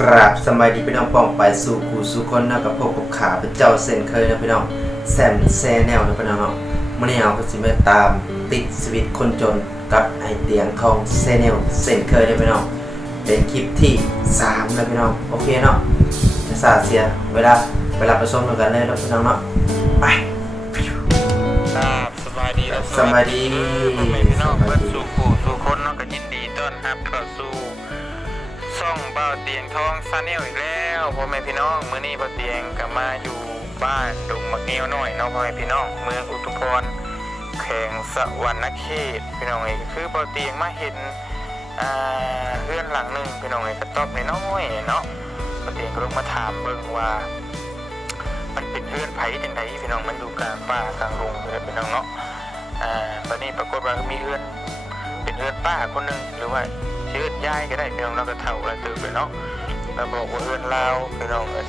กราบสมัยดีพี่น้องป้องไปสู่กูสู่คนนะกับพวกกับขาเป็นเจ้าเซนเคยนะพี่น้องแซมแซแนวนะพี่น้องเนาะมื่อนี้เอาก็สิมาตามติดสวิตช์คนจนกับไอเตียงของเซแนวเซนเคยนะพี่น้องเป็นคลิปที่3นะพี่น้องโอเคเนาะจะสาเสียเวลาเวลาไปชมกันเลยนะพี่น้องเนาะไปครับสบายดีและสบายดีพ่อแม่พี่น้องเพื่อนสู่ผู้สู่คนเนาะก็ยินดีต้อนรับเข้าสู่ช่ องเบาเตียงทองซาเนลอีกแล้วพ่อแม่พี่น้องมื้อนี้เบาเตียงก็มาอยู่บ้านดงมักเนียวน้อยเนาะพ่อแม่พี่น้องเมืองอุทุมพรแขวงสวรรณเขตพี่น้องเองคือเบาเตียงมาเห็นอ่าเรือนหลังหนึ่งพี่น้องเองก็ตอบน้อยเนาะเบาเตียงก็ลงมาถามเบิ่งว่า มันเป็นเพื่อนไผ่จังไดพี่น้องมันอยู่กลางป่ากลางโรงเลยพี่น้องเนาะอ่าตอนนี้ปรากฏว่ามีเพื่อนเป็นเพื่อนป้าคนหนึ่งหรือว่า ชื่อยายก็ได้พี่น้องเราก็เท่าแล้วตื่นไปเนาะเราบอกว่าเพื่อนลาวพี่น้องเอ้ย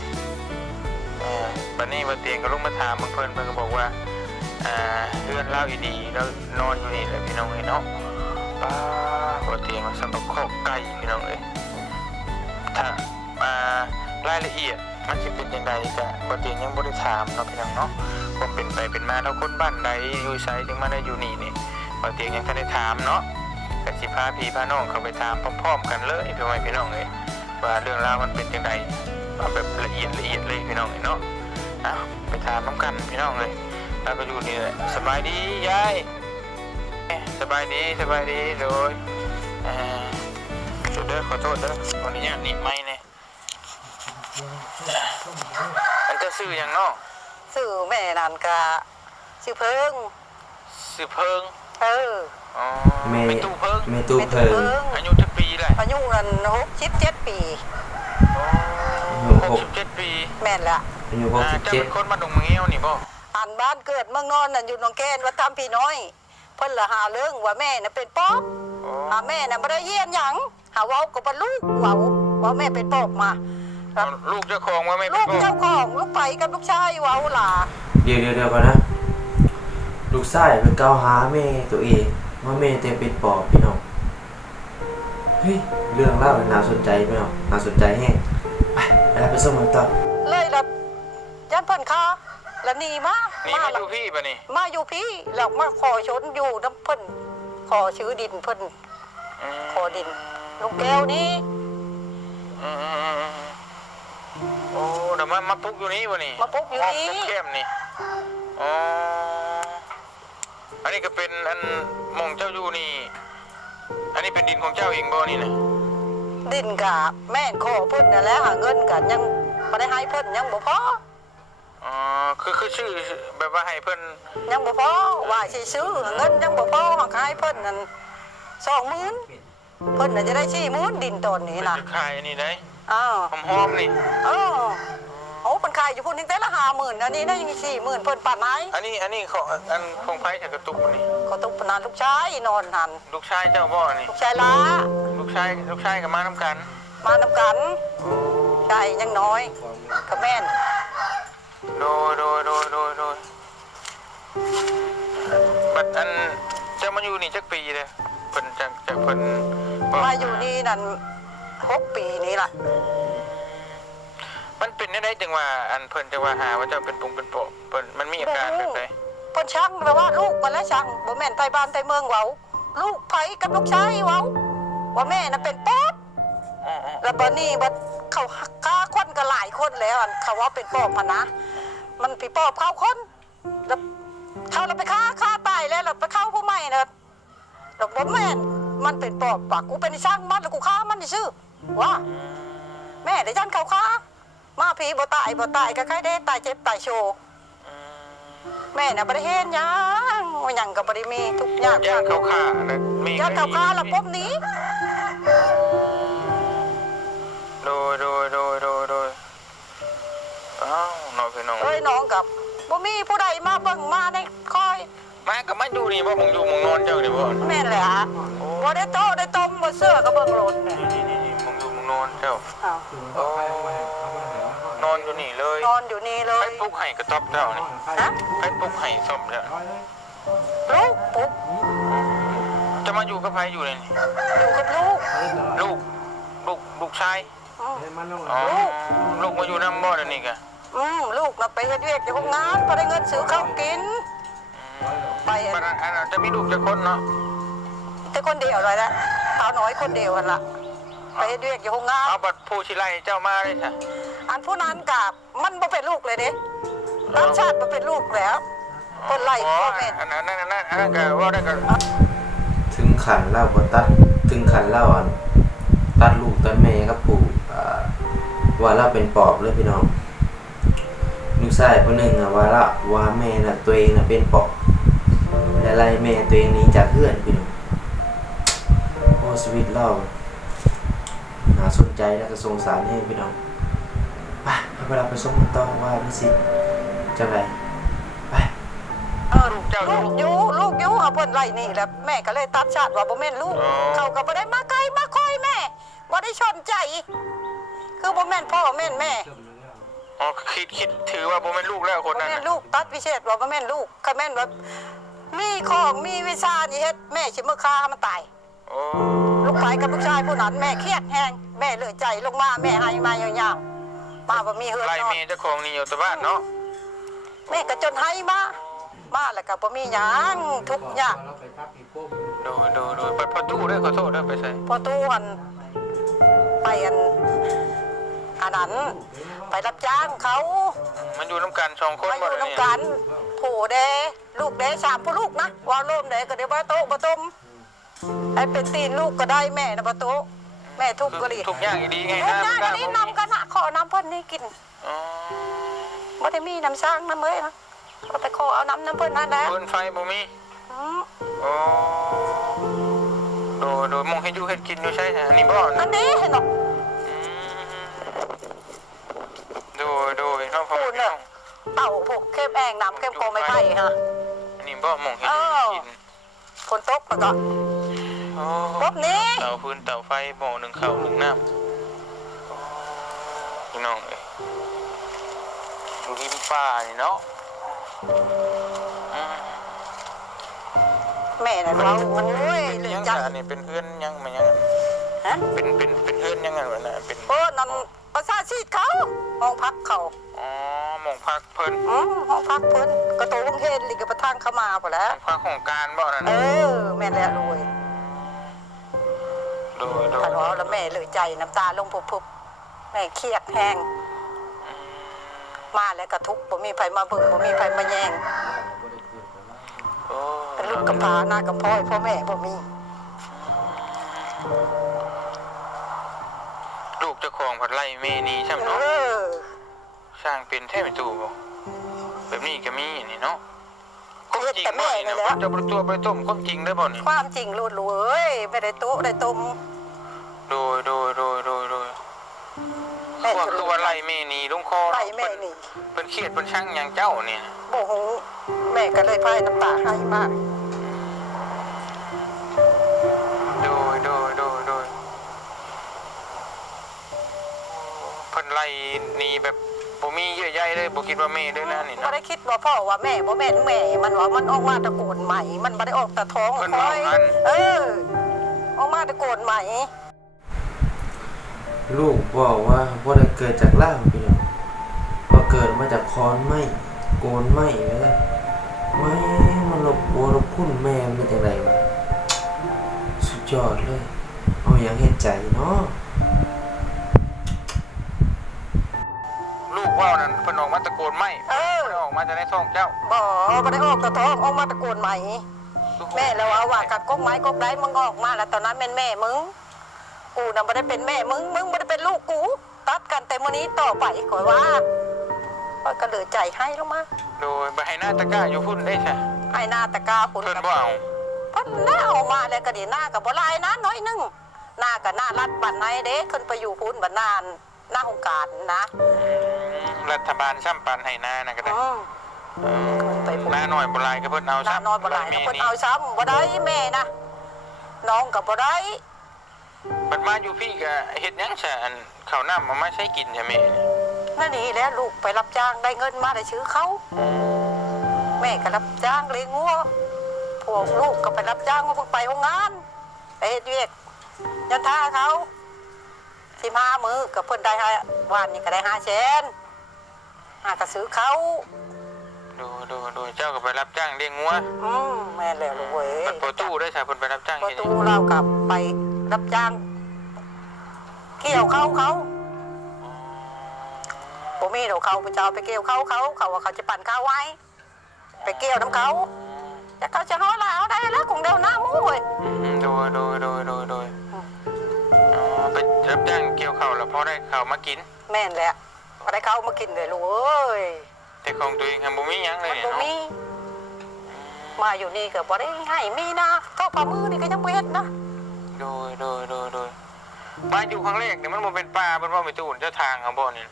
อ่าตอนนี้มาเตียงก็ลุกมาถามเพื่อนเพื่อนก็บอกว่าเพื่อนเล่าวอีดีแล้วนอนอยู่นี่แหละพี่น้องเอ้ยเนาะป้าบนเตียงมันสัมผัสข้อไก่พี่น้องเอ้ยถ้าอ่ารายละเอียดมันจะเป็นยังไงก็บนเตียงยังบริถามเนาะพี่น้องเนาะผมเป็นไปเป็นมาแล้วคนบ้านใดอยู่ไซถึงมาได้อยู่นี่นี่บนเตียงยังทันได้ถามเนาะ ก็สิพาพี่พาน้องเข้าไปถามพร้อมๆกันเลยพี่น้องพี่น้องเอ้ยว่าเรื่องราวมันเป็นยังไงเอาแบบละเอียดละเอียดเลยพี่น้องเอ้ยเนาะเอาไปถามน้ำกันพี่น้องเลยแล้วก็อยู่นี่แหละสบายดียายเอ๊ะสบายดีสบายดีโดยเอ่อเดี๋ยวเด้อขอโทษเด้อวันนี้หนีบไม่เนี่ยอันจะซื้ออย่างเนอกสื่อแม่นันกะชื่อเพิงซื้อเพิงเออ อ๋อเมเป็นตู้เพิงเมตู้เป็นเพิงเพิงอายุจะปีแหละอายุนันหกสิบเจ็ดปีหกสิบเจ็ดปี แม่นละอายุหกอ่าสิบเจ้าเจ็ดเป็นคนมาดงเงี้ยวนี่บ่อันบ้านเกิดเมืองนอนนั่นอยู่หนองแกนวัดทำพี่น้อย เพิ่นละหาเรื่องว่าแม่น่ะเป็นป๊อกโอ้หาแม่น่ะบ่ได้เยี่ยนหยังหาเว้ากับลูกเว้าว่าแม่เป็นป๊อกมาเอาลูกเจ้าของว่าไม่ลูเป็นกพ่อเจ้าของลูกไปกับลูกชายเว้าล่ะเดี๋ยวเดี๋ยวเดี๋ยวก่อนนะลูกชายเป็นเกล่าวหาแม่ตัวเอง ว่าแม่เต็มเป็นปอบพี่น้องเฮ้ยเรื่องเล่าน่าสนใจพี่น้องน่าสนใจแห้งไปไปรับไปส่งมันต่อเลยละยันเพิ่นค้าแล้วหนีมานี่มาอละยู่พี่ปะนี่มาอยู่พี่แล้วมาขอชนอยู่น้ำเพิ่นขอชื่อดินเพิ่นมขอดินลูกแก้วนี้อืมโอ้เดี๋ยวมามาปลุกอยู่นี่วะนี่มาปลุกอยู่นี่ห้งเข้มๆนี่อ๋อ อันนี้ก็เป็นอันหมองเจ้าอยู่นี่ อันนี้เป็นดินของเจ้าเองบ่นี่นะดินกะแม่นขอเพิ่นนั่นแหละหาเงินกันยังบ่ได้ให้เพิ่นยังบ่พออ๋อคือคือชื่อแบบว่าให้เพิ่นยังบ่พอว่าสิซื้อเงินยังบ่พอหากให้เพิ่นนั่น20,000เพิ่นน่ะจะได้40,000ดินตอนนี้เป็นน่ะจะขายอันนี้ได้อ้าวหอมๆนี่เออ โอ้เพิ่นขายอยู่พุ่นถึงแต่ละ50,000อันนี้ได้ยัง40,000เพิ่นปานไหนอันนี้อันนี้ของอันของไผ่จากกระตุกบ่นี่ก็ต้องปานนั้นลูกชายนอนหันลูกชายเจ้าบ่นี่ ลูกชายลาลูกชายลูกชายกับมานํกันมานำกันชายยังน้อยก็แม่นโดยโดยโดยโดยโดยบัดอันเจ้ามาอยู่นี่จักปีเลยเพิ่นจากจากเพิ่นบอกมาอยู่นี่นั่นหกปีนี้ล่ะ มันเป็นได้จังว่า อันเพิ่นจะว่าหาว่าเจ้าเป็นปุงเป็นโปะเพิ่นมันมีอาการแบบไหนเพิ่นช่างแปลว่าลูกกันแล้วช่างบ่แม่นไทยบ้านไทยเมืองเว้าลูกไผกับลูกชายเว้าว่าแม่น่ะเป็นป๊อบอ๋ออ๋อแล้วบัดนี้บัดเขาฆ่าคนก็หลายคนแล้วอันเขาว่าเป็นป๊อบพะนะ มันผีปอบเข้าคนแล้วเขาเราไปฆ่าฆ่าตายแล้วเราไปเข้าผู้ใหม่นะเราบ่แม่นมันเป็นปอบปากกูเป็นช่างมันแล้วกูฆ่ามันซื่อว่าแม่ได้ยันเขาค้า มาผีบ่ตายบ่ตายก็ใครได้ตายเจ็บตายโชว์แม่น่ะบ่ได้เห็นหยังว่าหยังก็บ่ได้มีทุกอย่างย่างเขาขาแล้วมียันเขาค้าแล้วพบหนี้โดยโดยโดยโดยโดยอ้าวน้อยพี่น้องเอ้ยน้องกับบ่มีผู้ใดมาเบิ่งมาได้คอยมาก็มาอยู่นี่บ่มึงอยู่มึงนอนเจ้านี่บ่แม่นแหละบ่ได้โตได้ต้มบ่เสื้อก็เบิ่งรถเนี่ยนี่นี่นี่มึงอยู่มึงนอนเจ้าอ้าวโอ้ นอนอยู่นี่เลยนอนอยู่นี่เลไปยปลุกไห้กระต๊อบเจ้านี่ฮะไปปลุกไห้ซ่อมเจ้าลูกปุ๊บจะมาอยู่กับใครอยู่เลยนี่อยู่กับลูกลูกลูกลูกชายอืมอ๋อลูกมาอยู่น้ำบ่อเดี๋ยวนี้กะอืมลูกน่ะไปเฮ็ดเวียกอยู่โรงงานพอได้เงินซื้อข้าวกิน ไปอันมันอันนั้นจะมีลูกจะคนเนาะแต่คนเดียวเลยนะสาวน้อยคนเดียวกันละไปเฮ็ดเวียกอยู่โรงงานเอาบัตรผู้ชิไลเจ้ามาเลยค่ะ อันผู้นั้นกับมันบ่เป็นลูกเลยเด้ต่างชาติบ่เป็นลูกแล้วคนไล่อ๋อพ่อแม่อันนั้นอันนั้นอันนั้นก็ว่าได้ก็ถึงขันเล่าบ่ตัดถึงขันเล่าอันตัดลูกตัดแม่ครับปู่อ่าว่าเราเป็นปอบเลยพี่น้องลูกชายคนหนึ่งอะว่าละว่าแม่น่ะตัวเองน่ะเป็นปอบและไล่แม่ตัวเองหนี้จากเพื่อนพี่น้องโอ้ชีวิตเราน่าสนใจและก็สงสารให้พี่น้องไปให้ เวลาไปส่งกันต่อว่าพี่สิจังไรไปเออลูกอยู่ลูกอยู่เอาเพิ่นไล่นี่แหล้วแม่ก็เลยตัดชาติว่าบ่แม่นลูก เขาก็บ่ได้มาไกลมาคอยแม่บ่ได้ชนใจ คือบ่แม่นพ่อแม่นแม่อ๋อคิดคิดถือว่าผมเป็นลูกแล้วคนบ่นั้นแม่นน่ะลูกตัดพิเศษว่าบ่แม่นลูกคันแม่นว่ามีของมีวิชานี่เฮ็ดแม่สิมือฆ่ามันตาย โอ้ ลูกไปกับผู้ชายผู้นั้นแม่เครียดแฮงแม่เลยใจลงมาแม่ให้มายาว ๆมาบ่มีเฮือนไล่นอนเมย์เจ้าของนี่อยู่แต่บ้านเนาะแม่ก็จนให้มามาแล้วก็บ่มีหยังทุกอย่างดูดูดูเปิดประตูด้วยขอโทษด้วยไปใส่พอตู้อันไปอันอันนั้นไปรับจ้างเขามันอยู่น้ำกันสองคนมาอบ่ยู่เดี๋ยวนี้น้ำกันผู้เดลูกเดสามผู้ลูกนะว่าโลมเดก็เดี๋ยวว่าโต๊ะบ่ต้มให้เป็นตีนลูกก็ได้แม่นะบ่โต๊ะ แม่ทุกข์ก็ดีทุกอย่างดีไงทุกนะอย่างอันนี้นำกันนะขอน้ำเพิ่นนี่กินอ๋อบ่ได้มีน้ำสร้างน้ำเอ้ยนะก็แต่ขอเอาน้ำน้ำเพิ่นนั่นแหละเพิ่นไฟบ่มีอืมโอ้โดยโดยมองให้อยู่เฮ็ดกินอยู่ใช่ไหมอันนี้บ่อันะนนี้เห็นหรอกโดยโดยน้องพ่อปูนพี่เนี่น้ยองเต่าพวกเข้มแองน้ำเข้มโกงไม่ไผ่ฮะอันนี้บ่มองให้อยู่เฮ็ดกินฝนตกแล้วก็ โอ้รถนี้ เตาฟืนเตาไฟหม้อหนึ่งข้าวหนึ่งน้ำพี่น้องเอ้ยอยู่ริมป่านี่เนาะอืมแม่น่ะเราโอ้ยเหลือยังจัง อันนี้เป็นเพื่อนยังมายังฮะ เป็นเป็นเป็นเพื่อนยังไงวะน่ะเป็นเออนั่นประสาทชีดเขาห้องพักเขาอ๋อหมองพักเพิ่นอืมห้องพักเพิ่นกระโตลุงเทนลิกประทางเข้ามาพอแหล้วพักของการบ่นั่นเอน่ะอ แม่นแล้วรว ม่เหลือใจน้ำตาลงพุบๆแม่เครียดแห้ง มาแล้วก็ทุกข์บ่มีไผมาเบิ่งบ่มีไผมาแย่งโอ้เป็นลูกกำพร้าหน้ากำพร้อยพ่อแม่บ่มีลูกเจ้าของผัดไล่เมนี่ใช่ไหมเอเนาะอสร้างเป็นแท้ไม่ตู่บ่แบบนี้ก็มีอันนี่เนาะก็เฮ็ดจริงแต่บ่แม่นี่นี่นะแหละ จะประตัวไปต้มก็จริงได้บ่นี่ ความจริงรูดรู้เอ้ยไม่ได้โต๊ะได้ต้ม โดยโดยโดยโดยโดยแม่ว่าจะคือรู้ว่าไล่เมนี่ลงคอไล่แม่นี่เป็นเครียดเป็นช่างอย่างเจ้าเนี่ยบ่ฮู้แม่ก็เลยพายน้ำตาให้มาก โดยโดยโดยโดยเพิ่นไล่หนี่แบบบ่มีเยื่อใยเลยบ่คิดว่าเมเลยนะนี่บ่เนาะได้คิดว่าพ่อว่าแม่บ่แม่นแม่ มันว่ามันออกมาตะโกนใหม่ มันบ่ได้ออกตะท้องเพิ่นคว่าอยงั้น เออ ออกมาตะโกนใหม่ ลูกบอกว่าว่าได้เกิดจากล่างพี่น้องว่าเกิดมาจากคอนไม้โกนไม้แล้วไม่มันหลบหัวหลบพุ่นแม่มันเป็นจังไรวะสุดยอดเลย เอาอย่างเห็นใจเนาะลูกว่าวนั้นเพิ่นออกมาตะโกนไม่เออเพิ่นออกมาจากในท้องเจ้าบ่บ่ได้ออกตะท้องออกมาตะโกนใหม่แม่เราเอาว่ากับกกไม้กกไดมึงออกมาแล้วตอนนั้นแม่นแม่มึง กูน่ะบ่ได้เป็นแม่มึงมึงบ่ได้เป็นลูกกู ตัดกันแต่มื้อนี้ต่อไปขอยว่าข้อยก็เหลือใจให้ลงมาโดยบ่ให้หน้าตะกร้าอยู่พุ่นได้ใช่ไอ้หน้าตะกาพุ่นเพิ่นกับบ่เอาเพิ่นหน้าออกมาแล้วก็ดีหน้ากับบ่หลายนะน้อยหนึงหน้ากับหน้ารัดบันไดเด้ขึ้นไปอยู่พุ่นบันนานหน้าองค์การนะรัฐบาลซ้ำปันให้หน้านะก็ได้อืมเออไปพุ่น หน้าหน่อยบ่หลายก็เพิ่นเอาหน้าซ้ำน้อยบ่หลายแม่นะเพิ่นนี่เอาซ้ำบ่ได้แม่นะน้องกับบ่ได้ บัดมาอยู่พี่ก็เฮ็ดหยังซะอันข้าวน้ำเอามาใช้กินใช่ไหมนั่นนี่แหละลูกไปรับจ้างได้เงินมาได้ซื้อเขาแม่ก็รับจ้างเลี้ยงงัวพวกลูกก็ไปรับจ้างว่าพวกไปโรงงานไปเฮ็ดเวียกยันท่าเขาสิบห้ามือกับเพิ่นได้ห้าวันนี้ก็ได้ห้าแสนหากระซื้อเขาดูดูดูเจ้าก็ไปรับจ้างเลี้ยงงัวอืมแม่นแล้วลูกเว้ยมันประตูได้ใช่เพิ่นไปรับจ้างประเฮ็ดหตูยัง เรากลับไป รับจ้าง เกี่ยวเขาเขาผมมีเดี๋ยวเขาไปจะเอาไปเกี่ยวเขาเขาเขาว่าเขาจะปั่นข้าวไว้ ไปเกี่ยวน้ำเขาแต่เขาจะน้อยละเอาได้แล้วคงเดียวหน้ามู้เว้ยอืมดูดูดูดูดูอ๋อไปรับจ้างเกี่ยวข้าวแล้วพอได้ข้าวมากิน แม่นแหละพอได้เขามากินเลยลูกเอ้ยแต่ของตัวเองทำบ่มีหยังเลยมันเนี่ยบ่เนาะมีมาอยู่นี่ก็บ่ได้ให้มีนะก็ปลามือนี่ก็ยังบ่เฮ็ดนะ ดูดูดูดูมาอยู่ครั้งแรกเนี่ยมันบ่เป็นป่าเป็นว่าไม่ตูนเจ้าทางเขาบ่เนี่ย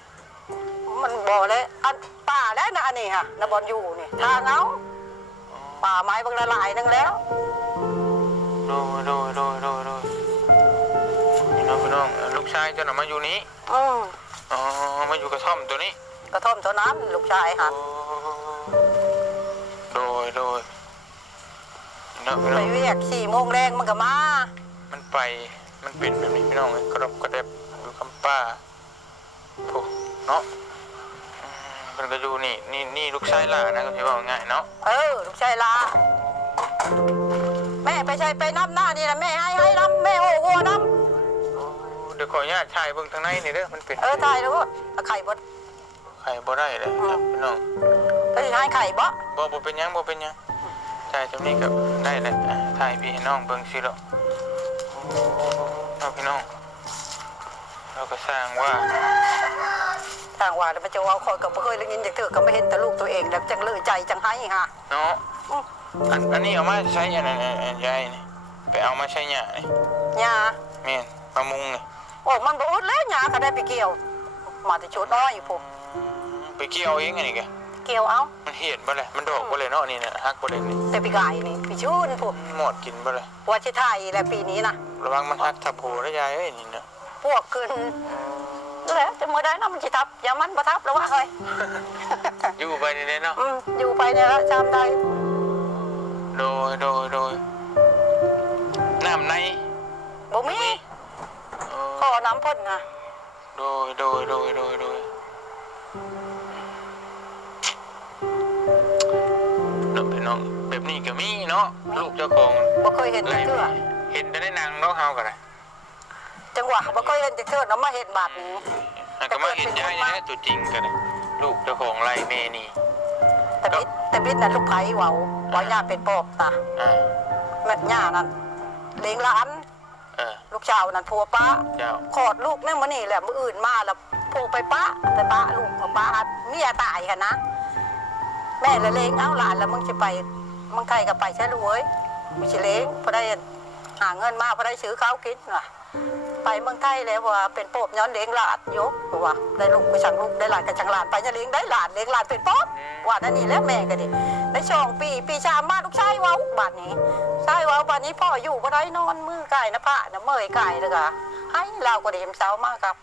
มันบ่เลยอันป่าแล้วนะอันนี้ฮะนะบอลอยู่นี่ทางเอาป่าไม้บางละลายนึงแล้วดูดูดูดูดูพี่น้องพี่น้องลูกชายเจ้าหน่ะมาอยู่นี้อืมอ๋อมาอยู่กระท่อมตัวนี้ กระท่อมเท่านั้นลูกชายค่ะโดยโดยพี่น้องพี่ไปน้องเวียกสี่โมงแรงมันก็มา มันไปมันเป็นแบบนี้พี่น้องกระดบกระเดบอยู่คำป้าโอ้เนาะอืมมันก็อยู่นี่นี่นี่ลูกชายหล่านะก็ที่ว่าง่ายเนาะเออลูกชายลาแม่ไปใช้ไปน้ำหน้านี่นะแม่ให้ให้น้ำแม่โอ้โหน้เดี๋ยวขออนุญาตถ่ายเบิ่งทางในนี่เด้อมันเป็นำเออตายแล้วเอาไข่บดใครบ่ได้เลยครับพี่น้องเออให้ไข่บ่บ่บ่เป็นหยังบ่เป็นหยังถ่ายตรงนี้ก็ได้แหละอะถ่ายพี่ให้น้องเบิ่งสิเนาะ เอาพี่น้อง เราก็สร้างว่าทางว่าแล้วมันจะเอาคนกับบ่เคยได้ยินจากเธอก็ไม่เห็นแต่ลูกตัวเองแล้วจังเลยใจจังให้ฮะเนาะอันอันนี้เอามาใช้อันนั้นอันอันยายนี่ไปเอามาใช้หญ้านี่ยาแม่นมามุงนี่โอ้มันบ่อุดแล้วยาก็ได้ไปเกี่ยว มาแต่ชุดอ้อยอยู่ผมไปเกี่ยวเองอันนี้แกเกี่ยวเอามันเห็ดบ่เลยมันดอกบ่เลยเนาะนี่น่ะฮักบ่เลยนี่แต่ปีกายนี่พี่ชุนผมหมดกินบ่เลยว่าสิไทยแหละปีนี้นะ ระวังมันฮักทับโผแล้วยายเอ้ยนี่เนาะพวกขึ้นแล้วจะมือได้นะมันสิทับอย่ามันบ่ทับแล้วว่าเฮ้ยอยู่ไปนี่เนาะอืมอยู่ไปเนี่ยละจำได้โดยโดยโดยน้ำในบ่มีเออขอน้ำพ่นนะโดยโดยโดยโดยโดยน้องพี่น้องแบบนี้ก็มีเนาะลูกเจ้าของบ่เคยเห็นจักเทื่อเห็นแต่ในหนังเนาะเฮาก็ได้จังหวะบ่เคยเห็นจักเทื่อเนาะมาเห็นบาดนี้อันก็มาเห็นยายนี่แหละตัวจริงก็ได้ลูกเจ้าของไรเมนี่แต่บิดแต่บิดน่ะลูกไผเว้าว่าย่าเป็นปอบตาอ่าแม่ย่านั่นเลี้ยงหลาน เออ ลูกชาวนั่นผัวป้าเจ้า ขอดลูกแม่มานี่แหละมืออื่นมาแล้วผูกไปป้าไปป้าลูกมาป้าเมียตายกันนะ แม่ละเลงเอาหลานแล้วมึงจะไปเมึงไทยก็ไปใช่ลูกเอ้ยมึงจะเลงพอได้ หาเงินมาพอได้ซื้อข้าวกินน่ะไปเมืองไทยแล้วว่าเป็นโป๊บย้อนเลี้ยงหลานยกว่าได้ลูกไปสั่งลูกได้หลานกับจังหลานไปจะเลี้ยงได้หลานเลี้ยงหลานเป็นโป๊บว่านั่นนี่แล้วแม่ก็ดิในช่องปีปีชามมาลูกชายเว้าบาดนี้ชายเว้าบาดนี้พ่ออยู่บ่ได้นอนมือไก่นะพระนะเมื่อยไก่เลยกะให้เราก็ดีมเช้ามากครับ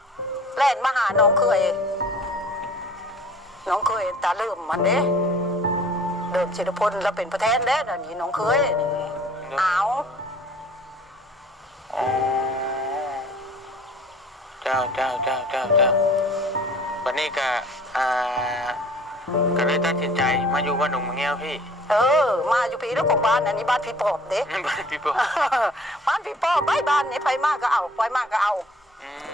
แล่นมาหาน้องเคยน้องเคยตาเริ่มมันเด้เดิมศิลพลแล้วเป็นประแทนเด้เดี๋ยวนี้น้องเคยนี่เอาอ๋อ เจ้าเจ้าเจ้าเจ้าเจ้าวันนี้ก็อ่าก็เลยตัดสินใจมาอยู่บ้านหนุ่มเงี้ยวพี่ เออ มาอยู่ปีแล้วของบ้านอันนี้บ้านพี่ปอบเด้ บ้านพี่ปอบ้านพี่ปอบบ้านบ้านนี้ไปมากก็เอาไปมากก็เอาอืม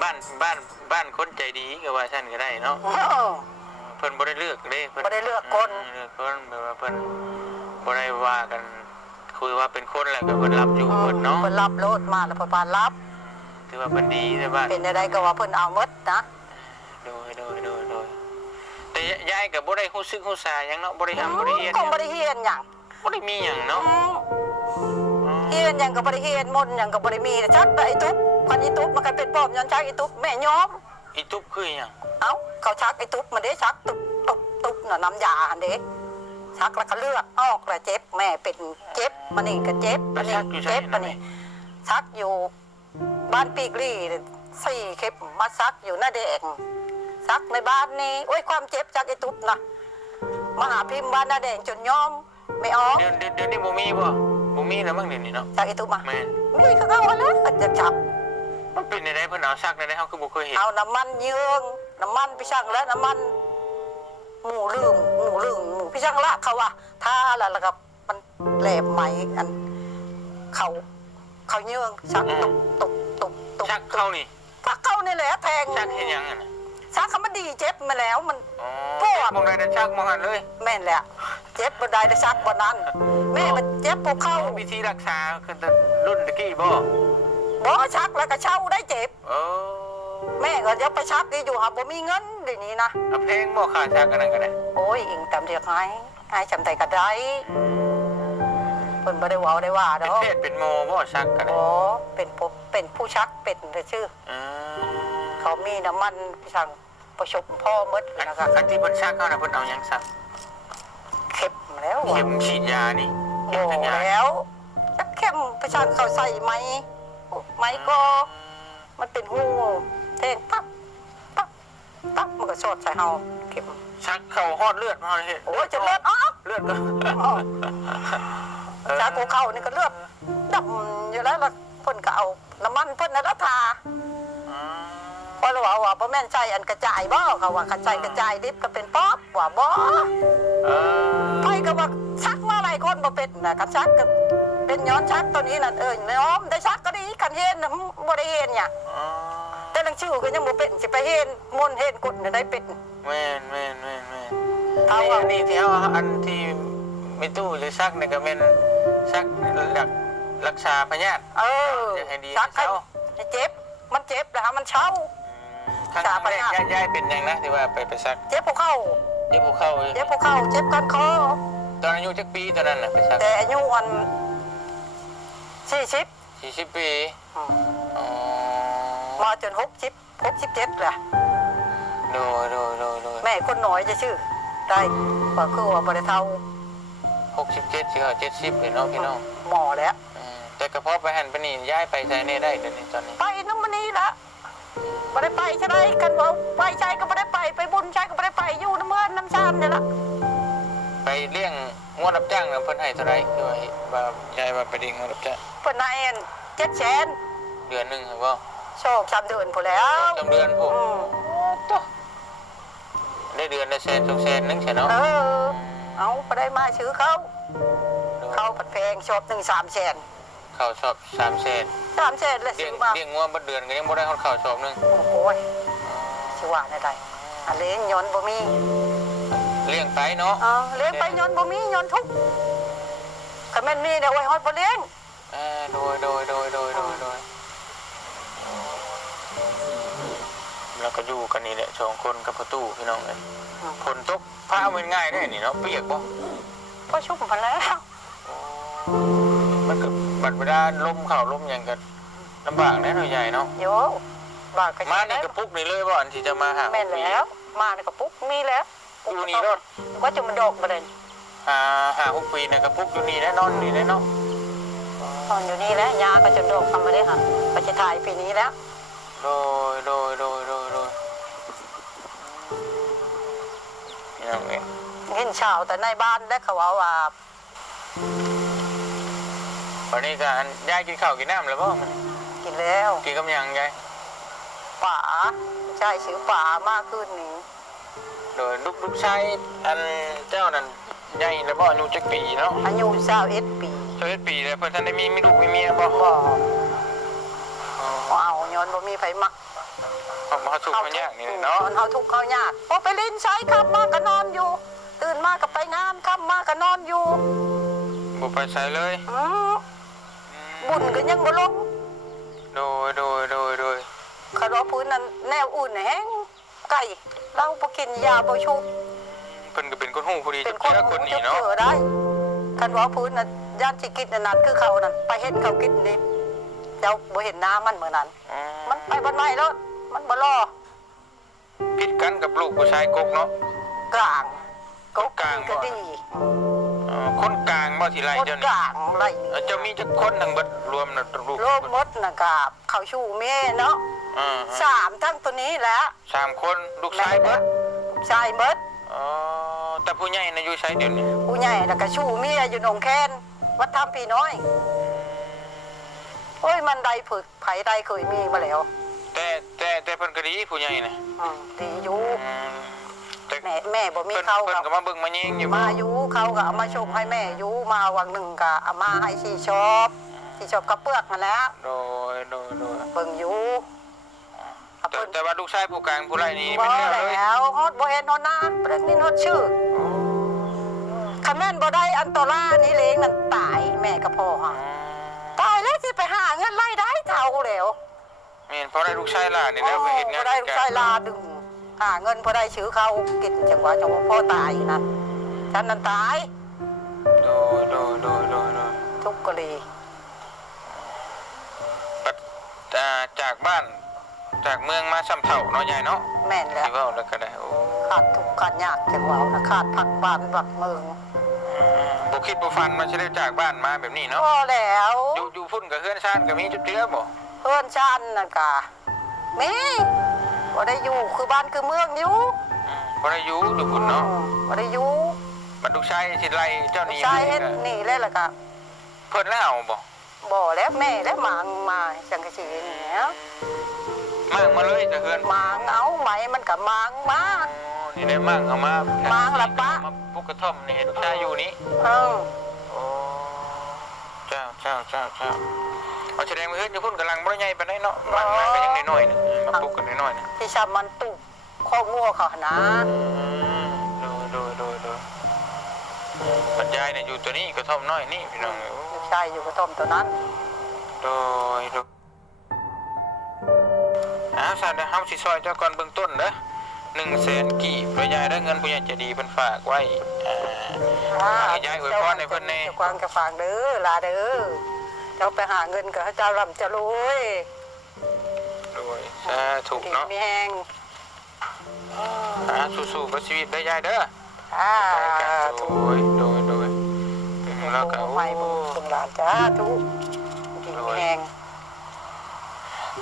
บ้านบ้านบ้านคนใจดีก็ว่าฉันก็ได้เนาะเออเพิ่นบ่ได้เลือกเด้เพิ่นบ่ได้เลือกคนเลือกคนแบบว่าเพิ่นบ่ได้ว่ากัน คุยว่าเป็นคนแล้วก็เพิ่นรับอยู่เพิ่นเนาะเพิ่นรับโลดมาแล้วเพิ่นปานรับ ถือว่าเพิ่นดีแต่ว่าเป็นอะไรก็ว่าเพิ่นเอาหมดนะโดยโดยโดยโดยแต่ยายก็บ่ได้ฮู้สึกฮู้สาหยังเนาะบ่ได้ทำบ่ได้เฮียนก็บ่ได้เฮียนหยังบ่ได้มีหยังเนาะอืมเฮียนหยังก็บ่ได้เฮียนมนต์หยังก็บ่ได้มีแต่ชักแต่ไอ้ตุ๊บคันอีตุ๊บมันก็เป็นปอบย้อนชักไอ้ตุ๊บแม่ยอมอีตุ๊บคือหยังเอ้าเขาชักไอ้ตุ๊บมันเด้ชักตุ๊บตุ๊บตุ๊บน่ะน้ำยาอันเด้ ชักแล้วก็เลือดออกแล้วเจ็บแม่เป็นเจ็บมันนี่ก็เจ็บไปมันนี่ชักอยู่ไสเจ็บมันนั่นนี่นี่ชักอยู่บ้านปีกลี่สี่เข็มมาซักอยู่หน้าแดงซักในบ้านนี้โอ้ยความเจ็บจากไอ้ตุ๊บนะมาหาพิมพ์บ้านหน้าแดงจนยอมไม่ออกเดี๋ยวเดี๋ยวเดี๋ยวนี้บ่มีบ่บ่มีแล้วมั้งเดี๋ยวนี้เนาะจากไอ้ตุ๊บมาแม่นมีก็เข้ามาแล้วก็จะจับมันเป็นในได้เพิ่นเอาซักในได้เฮาคือบ่เคยเห็นเอาน้ำมันเยืองน้ำมันพี่ช่างแล้วน้ำมัน หมูลืมหมูลืมหมูพี่ช่างละเขาว่าถ้าแล้วแล้วก็มันแหลมไหมอัน เขาเขาเยืองชักตกตกตกตกซักเข้านี่ชักเข้านี่แหละแทงซักเฮ็ดหยังอะนะชักเขามันดีเจ็บมาแล้วมันอ๋อปวดมองได้แต่ซักมองหันเลย แม่นแหละเจ็บบนไดได้ชักบนนั้น แม่มันเจ็บพวกเข้าวิธีรักษาคือแต่รุ่นตะกี้บ่บ่ชักแล้วก็เช่าได้เจ็บเออ แม่ก็เดี๋ยวไปชักดีอยู่หาบ่มีเงินเดี๋ยวนี้นะเอาเพลงบ่ค่าซักกันนั่นก็ได้โอ้ยอิงตามเรียกให้ให้จำใจก็ได้เพิ่นบ่ได้เว้าได้ว่าดเป็นอกเพศเป็นโมบ่ซักกันได้โอ้เป็นผู้เป็นผู้ชักเป็นแต่ชื่อ อืมเขามีน้ำมันสั่งประชมพ่อมดอันแล้วก็อันที่เพิ่นซักเข้าน่ะเพิ่นเอาหยังซักเข็มแล้วเข็มฉีดยานี่เข็โอ้มฉีดยาแล้วจักเข้มประชาเขาใส่ไหมไหมก็มันเป็นหู เท่งปั๊บปั๊บปั๊บมันก็สอดใส่เฮาเข็มชักเข้าฮอดเลือดมาเฮ็ดโอ้ยจะเลือดออกเลือดก็ออกชาโกเข้านี่ก็เลือดดำอยู่แล้วแล้วเพิ่นก็เอาน้ำมันเพิ่นน่ะละทาอืมเพราะเราว่าว่าบ่แม่นใจอันกระจายบ่เขาว่ากระจายกระจายดิบก็เป็นป๊อบว่าบ่เออไปก็ว่าชักมาหลายคนบ่เป็นน่ะกันชักก็เป็นย้อนชักตัวนี้น่ะเอ้ยน้อมได้ชักก็ดีกันเห็นน่ะบ่ได้เห็นเนี่ย นังชื่อก็ยังบ่เป็นสิไปเห็นมนต์เห็นกฎน่ะได้เป็นแม่นแม่นแม่นแม่นเอานี่ว่าอันนี้ที่เอาอันที่ไม่ตู้หรือซักเนี่ยก็เป็นซักหลักรักษาพยาธิเอออยากให้ดีชักให้เศร้าเจ็บ มันเจ็บแล้วฮะมันเช่าครั้งรักษาพแรกยาธิย้ายเป็นยังนะที่ว่าไปไปซัก เจ็บพวกเข้าเจ็บหัวเข่าเจ็บพวกเข้าเจ็บกันคอตอนอายุจักปีตอนนั้นน่ะไปซักแต่อายุอัน40สี่สิบปีอ๋อ มาจน60 67แหละโดยโดยโดยโดยแม่คนน้อยจะชื่อได้ก็คือว่าบ่ได้เท่าหกสิบเจ็ดสิเขาเจ็ดสิบเลยเนาะพี่น้องหมอแล้วอืมแต่กระเพาะไปหันไปนี่ย้ายไปใช้เนี่ยได้เดี๋ยวนี้ตอนนี้ ไปน้ำมันนี่ละบ่ได้ไปใช่ไหมกันว่าไปใช้ก็บ่ได้ไปไปบุญใช้ก็บ่ได้ไปอยู่น้ำเมือนน้ำชามเนี่ยละไปเลี้ยงงวดรับจ้างเนี่ยเพิ่นให้เท่าไหรคือว่าว่าย้ายมาไปเลี้ยงงวดรับจ้างเพิ่นนายเอ็นเจ็ดแสนเดือนหนึ่งครับว่า โชคสามเดือนพอแล้วจำเดือนพวกอืมได้เดือนละแสนสองแสนนึงใช่เนาะเออ เอาบ่ได้มาซื้อเขา เขาผัดแพงชอบหนึ่งสามแสนเขาชอบสามแสนสามแสนเลยเลี้ยซื้งอมา เลี้ยงงวดบัดเดือนก็ยังบ่ได้เขาเขาชอบหนึงโอ้โหยสิว่าได้ไดอันเลี้ยงย้อนบ่มีเลี้ยงไปเนาะเออเลี้ยงไปย้อนบ่มีย้อนทุกข์ก็แม่นมีเดี๋ยวไว้ฮอดบ่เลี้ยงเออโดยโดยโดยโดย ก็อยู่กันนี่แหละสองคนกับประตูพี่น้องเลยฝนตกผ้ามันง่ายได้นี่เนาะเปียกบ่ก็ชุบพันแล้วมันก็บัดเวลาลมเข้าลมหยังก็ลำบากแน่เนาะใหญ่เนาะโยบากก็มาใช่นี่กระปุกนี่เลยบ่อันที่จะมาหาแม่นแล้ว มาในกระปุกมีแล้วอยู่นี่รถก็จะมาดอกมาเลยหาหาหกปีเนี่ยกระปุกอยู่นี่แน่นอนนี่แน่เนาะตอนอยู่นี่แล้วยาก็จะดอกทำมาได้ค่ะก็จะถ่ายปีนี้แล้วโดยโดยโดยโดย พี่น้องเอ้ยเห็นชาวแต่ในบ้านได้เขาว่าว่าวันนี้ก็อันยายกินข้าวกินน้ำแล้วบ่มันกินแล้วกินกับหยังยายป่าใช่ซื้อป่ามากขึ้นนี้โดยลูกลูกชายอันเจ้านั่นใหญ่แล้วบ่อายุจักปีเนาะอายุสาวเอ็ดปีเท่าเอ็ดปีแล้วเพิ่นทันได้มีมีลูกมีเมียบ่บ่เอาย้อนบ่มีไผมัก เขามาสู่มันยากนี่เนาะเฮาทุกข์เขายากพอไปลิ้นใช้ขับมาก็นอนอยู่ ตื่นมาก็ไปงานขับมาก็นอนอยู่บ่ไปใส่เลยบุญก็ยังบ่ลงโดยโดยโดยโดยคารอพื้นนั้นแนวอุ่นแห้งไก่เราบ่กินยาบ่ชุบเพิ่นก็เป็นคนฮู้ผู้ดีเป็จันกคนเจ้าคนนี้เนาะเจอได้คันว่าพื้นนั้นย่านสิกินอันนั้นคือเขานั่นไปเห็นเขากินนี่เจ้าบ่เห็นหน้ามันเหมือนนั้น มันไปบนใหม่แล้ว มันบ่รอผิดกันกับลูกผู้ชายกกเนาะกลางก็กลางก็ดีอ๋อคนกลางบ่สิไล่คนเจ้ากนี่ลางไรเออเจ้ามีจักคนทั้งเบิดรวมน่ะลูกโลมดน่ะกับเขาชูเม่เนาะอ่าสามทั้งตัวนี้แหละๆสามคนลูกชายเบิดลูกชายเบิดอ๋อแต่ผู้ใหญ่น่ะอยู่ไสเดี๋ยวนี้ผู้ใหญ่แล้วก็ชูเมียอยู่หนองแคนวัดทำปีน้อยโอ้ยมันได้ฝึกไผได้เคยมีมาแล้ว แต่แต่แต่เพิ่นก็ดีผู้ใหญ่น่ะอืมดีอยู่อืมแต่แม่แม่บ่มีเพิ่นเขาเพิ่นกับก็มาเบิ่งมายิงอยู่มาอยู่เขาก็เอามาชงให้แม่อยู่มาวันหนึ่งก็เอามาให้ชีชอบชีชอบกระเปือกมาแหล้วโดยโดยโดยเบิ่งอยู่เอาแต่เพิ่นแต่ว่าลูกชายผู้กลางผู้ไรนี่บ่เป็นแล้วเลย แล้วฮอดบ่เห็นฮอดหน้าเพิ่นนี่ฮอดชื่อคันแม่นบ่ได้อันตรานี่เลงนั่นตายแม่กับพ่อห่าตายแล้วสิไปหาเงินไล่ได้เท่าแล้วแม่นเพราะได้ลูกชายหล่านนี่แล้วไปเห็นงานบ่ได้ลูกชายลาดึงหาเงินบ่ได้ชื่อเขากินจังหวะจังหวะพ่อตายนั่นฉันนั่นตายโดยโดยโดยโดยโดยทุกข์กะลีปัดอ่าจากบ้านจากเมืองมาซ้ำเท่าเนาะยายเนาะแม่นแล้วที่เว่าแล้วก็ได้โอ้ขาดทุกข์ขาดยากจังหวะนะขาดผักบ้านบักเมืองบุคิดบุฟันมาใช่ได้จากบ้านมาแบบนี้เนาะพอแล้วอยู่อยู่พุ่นกับเพื่อนชาติก็มีจุดเดียวบ่ เพื่อนชานน่ะกะมีบ่ได้อยู่คือบ้านคือเมืองอยู่อืมบ่ได้อยู่อยู่พุ่นเนาะบ่ได้อยู่บัดลูกชายสิไล่เจ้านี่ชายเฮ็ดนี่เลยล่ะกะเพิ่นแล้วเอาบ่บ่แล้วแม่แล้วหมางมาจังกะสิเนี่ยมากมาเลยจะเฮือนหมางเอาไหมมันก็หมางมาอ๋อนี่ได้มั่งเอามามั่งละปะมาปุกกระท่อมนี่เห็นลูกชายอยู่นี่เออโอ้เจ้าเจ้าเจ้าเจ้า เอาแสดงว่าเฮือนอยู่พุ่นกำลังบ่ได้ใหญ่ปานใดเนาะบ้านมาก็ยังน้อยๆนึงมาปลูกกันน้อยๆนึงที่ชามันตุกข้องัวเขาหั่นนะโดยโดยโดยโดยปัจจัยเนี่ยอยู่ตัวนี้กระท่อมน้อยนี่พี่น้องโอ้ลูกชายอยู่กระท่อมตัวนั้นโดยโดยอ้าวสาธุเฮาสิซอยเจ้าก่อนเบื้องต้นเด้อหนึ่งแสนกี่ประยายได้เงินผู้ใหญ่ใจะดีเพิ่นฝากไว้อ่าให้ยายอวยพรให้เพิ่นแน่เจ้ากวางจะฝากเด้อลาเด้อ เจ้าไปหาเงินกับเจ้าร่ำจะรวยโดยสาธุเนาะมีแหงอ่าสู้ๆกับชีวิตได้ยายเด้ออ่าไปกันทุโดยโดยโดยแล้วก็ไปบุโอ้ญหลานจ้าทุกมีแหง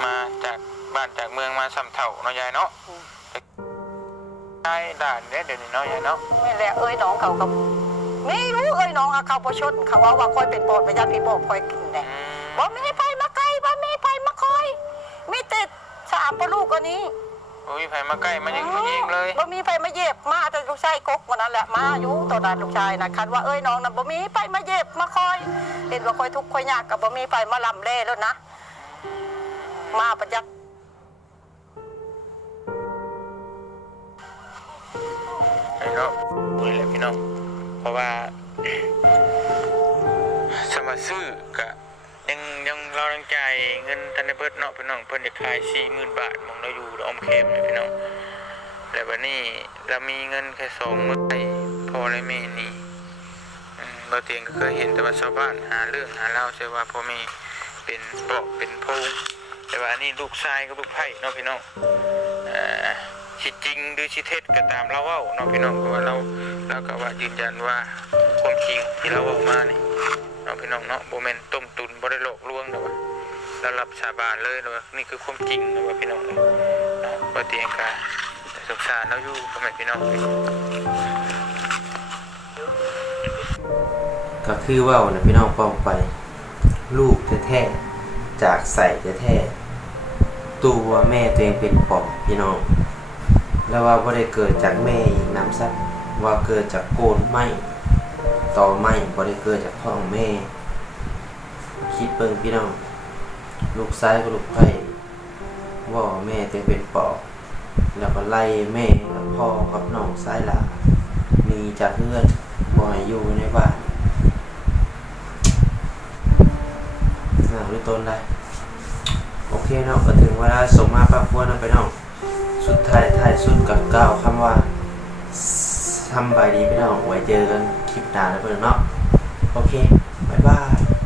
มาจากบ้านจากเมืองมาสำเถ่าเนาะยายเนาะยายด่านเนี่ยเดี๋ยวนี้เนาะยายเนาะไม่แหละเอ้ยน้องเขากับ ไม่รู้เอ้ยน้องอะเขาประชดเขาว่าว่าคอยเป็นปอดพยานพี่บอกคอยกินแน่อืมบ่มีไผมาไกลบ่มีไผมาคอยมีแต่สามปลูกอันนี้โอ้ยไผมาใกล้มายิงมายิงเลยบ่มีไผมาเย็บมาแต่ลูกชายกกวันนั้นแหละมาอยู่ตอนนั้นลูกชายนะคันว่าเอ้ยน้องน่ะบ่มีไผมาเย็บมาคอยเห็นว่าคอยทุกข์คอยยากก็บ่มีไผมาลำเล่แล้วนะ มาประยักษ์ไอ้เนาะนี่แหละพี่น้อง เพราะว่าสมาซื้อกะยังยังเรายังใจเงินทันได้เบิดเนาะพี่น้องเพิ่นจะขายสี่หมื่นบาทมองเราอยู่ออมเข้มเลยพี่น้องแต่วันนี้เรามีเงินแค่สองหมื่นพอเลยแม่นี่เราเตียงก็เคยเห็นแต่ว่าชาวบ้านหาเรื่องหาเล่าใช่ว่าพ่อแม่เป็นเปอกเป็นโพงแต่ว่านี่ลูกชายกับลูกไผ่เนาะพี่น้องอ่อ สิจริงหรือสิเท็จก็ตามเราเว้าเนาะพี่น้องเพราะว่าเราเราก็ว่ายืนยันว่าความจริงที่เราเว้ามานี่เนาะพี่น้องเนาะโบแมนต้มตุนบ่ได้หลอกลวงนะวะเรารับสาบานเลยนะวะนี่คือความจริงนะวะพี่น้องเนาะบ่เตียงกาสงสารเราอยู่พ่อแม่พี่น้องก็คือว่านะพี่น้องป้องไป ลูกแท้ๆจากใส่แท้ๆตัวแม่ตัวเองเป็นปอบพี่น้อง แล้วว่าบ่ได้เกิดจากแม่น้ำซักว่าเกิดจากโกนไม้ต่อไม้บ่ได้เกิดจากท้องแม่ คิดเบิ่งพี่น้องลูกซ้ายกับลูกไผ่ว่าแม่ตัวเป็นปอบแล้วก็ไล่แม่กับพ่อกับน้องซ้ายหลาหนีจากเพื่อนบ่ให้อยู่ในบ้านหนังหรือต้นได้โอเคเนาะก็ถึงเวลาส่งมาปะพวกนะไปเนาะ สุดท้ายท้ายสุดกับก้าวคำว่าทำบายดีพี่น้องไว้เจอกันคลิปหน้านะเพื่อนเนาะโอเค บ๊ายบาย